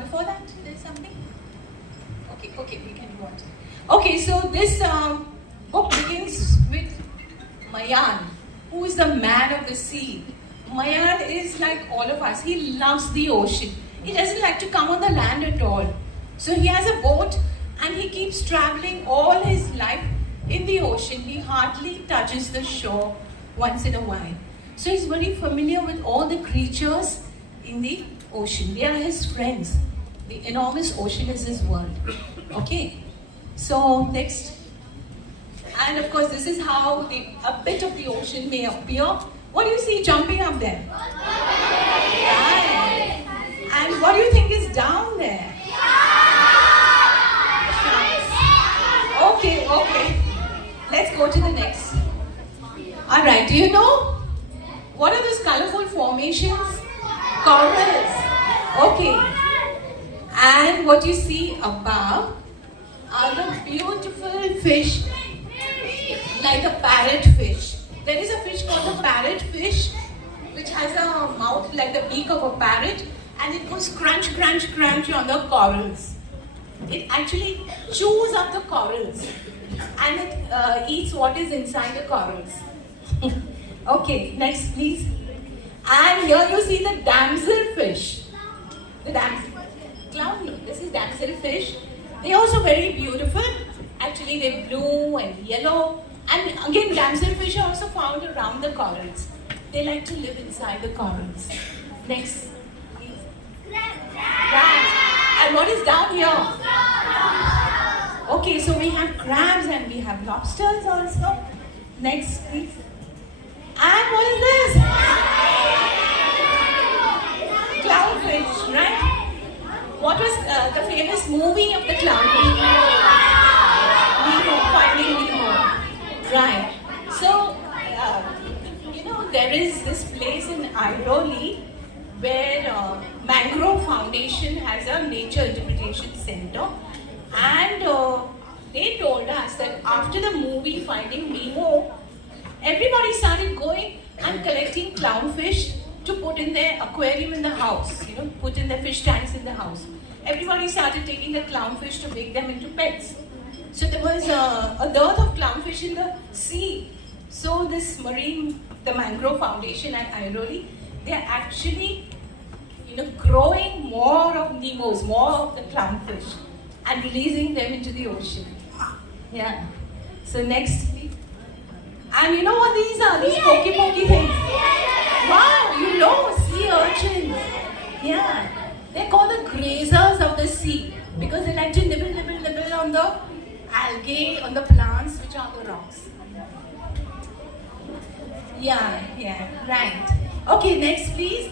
Before that, there's something? Okay, we can go on. Okay, so this book begins with Mayan, who is the man of the sea. Mayan is like all of us. He loves the ocean. He doesn't like to come on the land at all. So he has a boat and he keeps traveling all his life in the ocean. He hardly touches the shore once in a while. So he's very familiar with all the creatures in the ocean. They are his friends. The enormous ocean is his world. Okay. So next. And of course, this is how a bit of the ocean may appear. What do you see jumping up there? Right. And what do you think is down there? Okay. Let's go to the next. Alright, do you know what are those colorful formations? Corals. Okay. And what you see above are the beautiful fish, like a parrotfish. There is a fish called the parrotfish, which has a mouth like the beak of a parrot, and it goes crunch, crunch, crunch on the corals. It actually chews up the corals, and it eats what is inside the corals. Okay, next please. And here you see the damselfish. The clown, this is damselfish. They're also very beautiful. Actually, they're blue and yellow. And again, damselfish are also found around the corals. They like to live inside the corals. Next, please. Crabs. And what is down here? Okay, so we have crabs and we have lobsters also. Next, please. And what is this? Clownfish, right? What was the famous movie of the clownfish? Nemo, Finding Nemo. Right. So, there is this place in Airoli where Mangrove Foundation has a nature interpretation center, and they told us that after the movie Finding Nemo, everybody started going and collecting clownfish to put in their aquarium in the house, put in their fish tanks in the house. Everybody started taking the clownfish to make them into pets. So there was a dearth of clownfish in the sea. So this the Mangrove Foundation at Airoli, they are actually, growing more of Nemos, more of the clownfish, and releasing them into the ocean. Yeah. So next, please. And you know what these are? These pokey things. Wow, sea urchins. Yeah. They're called the grazers of the sea because they like to nibble on the algae, on the plants which are on the rocks. Yeah, right. Okay, next please.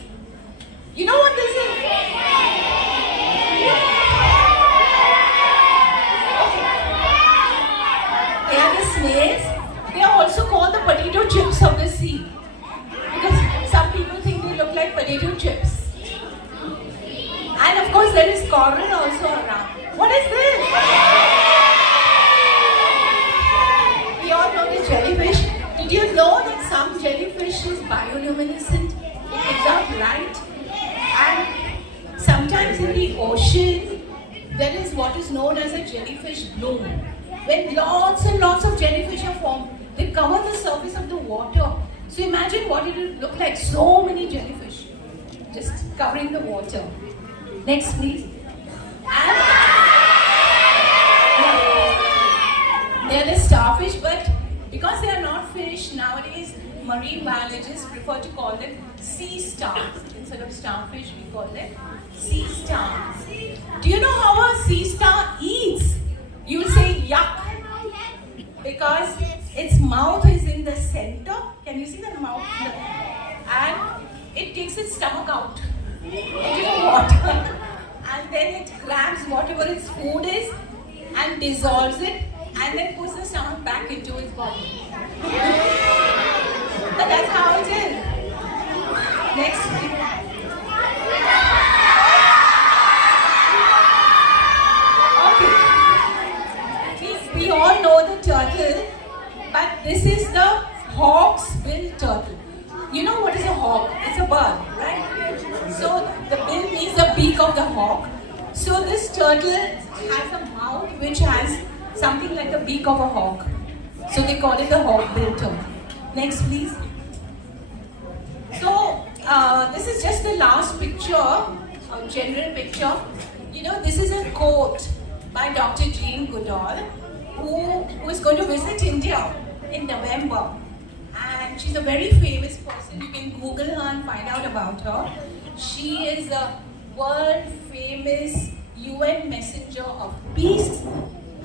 You know what this is? They are the snails. They are also called the potato chips of the sea because some people think they look like potato chips. And of course there is coral also around. What is this? We all know the jellyfish. Did you know that some jellyfish is bioluminescent? It gives out light. And sometimes in the ocean, there is what is known as a jellyfish bloom. When lots and lots of jellyfish are formed, they cover the surface of the water. So imagine what it would look like, so many jellyfish just covering the water. Next please. And they are the starfish, but because they are not fish, nowadays marine biologists prefer to call them sea stars. Instead of starfish, we call them sea stars. Do you know how a sea star eats? You will say yuck, because its mouth is in the center. Can you see the mouth? And it takes its stomach out into the water, and then it grabs whatever its food is and dissolves it, and then puts the stomach back into its body. But that's how it is. Next week. Okay. We all know the turtle, but this is the hawksbill turtle. You know what is a hawk? It's a bird, right? So the bill means the beak of the hawk. So this turtle has a mouth which has something like the beak of a hawk. So they call it the hawk-billed turtle. Next, please. So this is just the last picture, a general picture. You know, this is a quote by Dr. Jane Goodall, who is going to visit India in November. And she's a very famous person. You can Google her and find out about her. She is a world famous UN messenger of peace.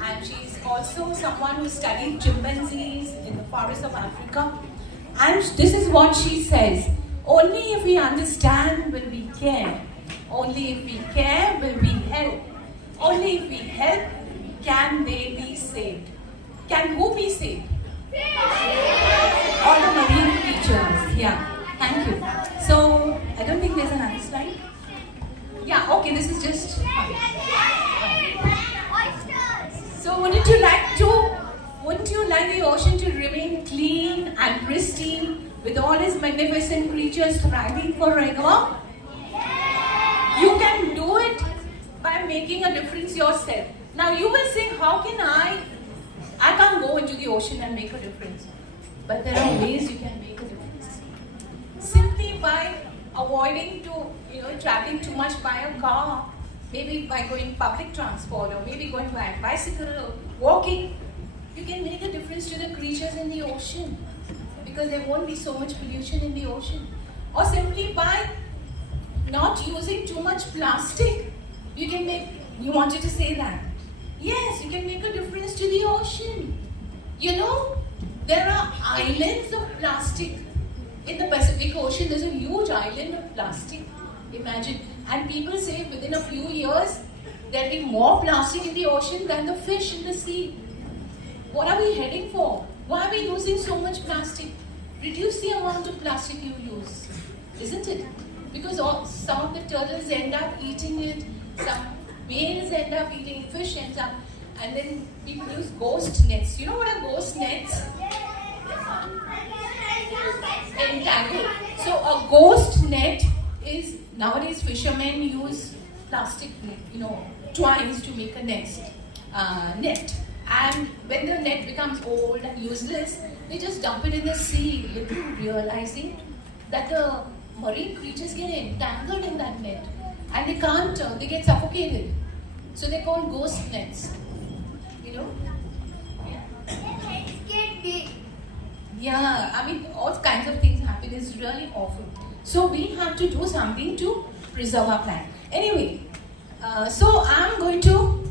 And she's also someone who studied chimpanzees in the forests of Africa. And this is what she says: only if we understand will we care. Only if we care will we help. Only if we help can they be saved. Can who be saved? All the marine creatures. Yeah, thank you. So, I don't think there's another slide. Yeah, okay, this is just... So, wouldn't you like the ocean to remain clean and pristine with all its magnificent creatures thriving forever? You can do it by making a difference yourself. Now you will say, how can I can't go into the ocean and make a difference. But there are ways you can make a difference. Simply by avoiding traveling too much by a car, maybe by going public transport, or maybe going by a bicycle or walking, you can make a difference to the creatures in the ocean, because there won't be so much pollution in the ocean. Or simply by not using too much plastic, you wanted to say that. Yes, you can make a difference to the ocean. You know, there are islands of plastic in the Pacific Ocean. There's a huge island of plastic. Imagine. And people say within a few years, there'll be more plastic in the ocean than the fish in the sea. What are we heading for? Why are we using so much plastic? Reduce the amount of plastic you use, isn't it? Because some of the turtles end up eating it, some whales end up eating fish, and then people use ghost nets. You know what are ghost nets? Entangled. So a ghost net is, nowadays fishermen use plastic, twines to make a net. And when the net becomes old and useless, they just dump it in the sea, realizing that the marine creatures get entangled in that net. And they can't, they get suffocated. So they're called ghost nets. Yeah, I mean, all kinds of things happen. It's really awful. So we have to do something to preserve our planet. Anyway, so I'm going to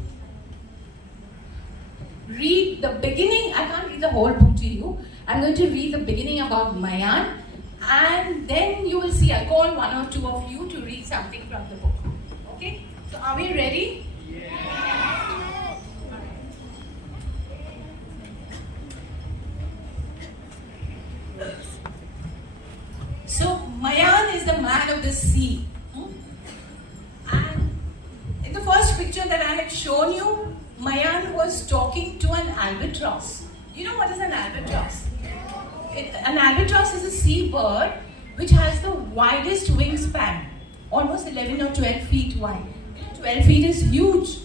read the beginning. I can't read the whole book to you. I'm going to read the beginning about Mayan. And then you will see, I'll call one or two of you to read something from the book. Okay? So are we ready? Yeah. So Mayan is the man of the sea. And in the first picture that I had shown you, Mayan was talking to an albatross. You know what is an albatross? An albatross is a seabird which has the widest wingspan, almost 11 or 12 feet wide. 12 feet is huge,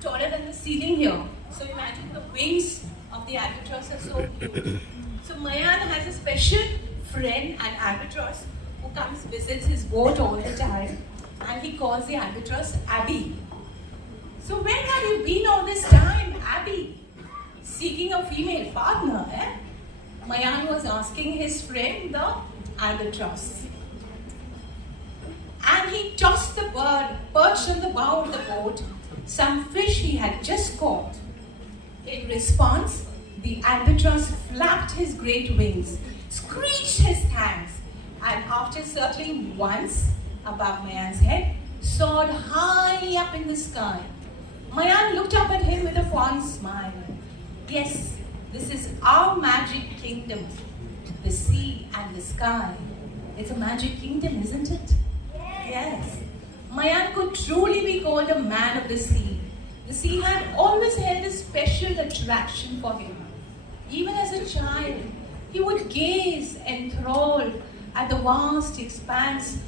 taller than the ceiling here. So imagine the wings of the albatross are so huge. So Mayan has a special friend, an albatross, who comes visits his boat all the time, and he calls the albatross Abby. So where have you been all this time, Abby? Seeking a female partner, eh? Mayan was asking his friend, the albatross. And he tossed the bird, perched on the bow of the boat, some fish he had just caught. In response, the albatross flapped his great wings, screeched his thanks, and after circling once above Mayan's head, soared high up in the sky. Mayan looked up at him with a fond smile. Yes, this is our magic kingdom, the sea and the sky. It's a magic kingdom, isn't it? Yes. Mayan could truly be called a man of the sea. The sea had always held a special attraction for him. Even as a child, he would gaze enthralled at the vast expanse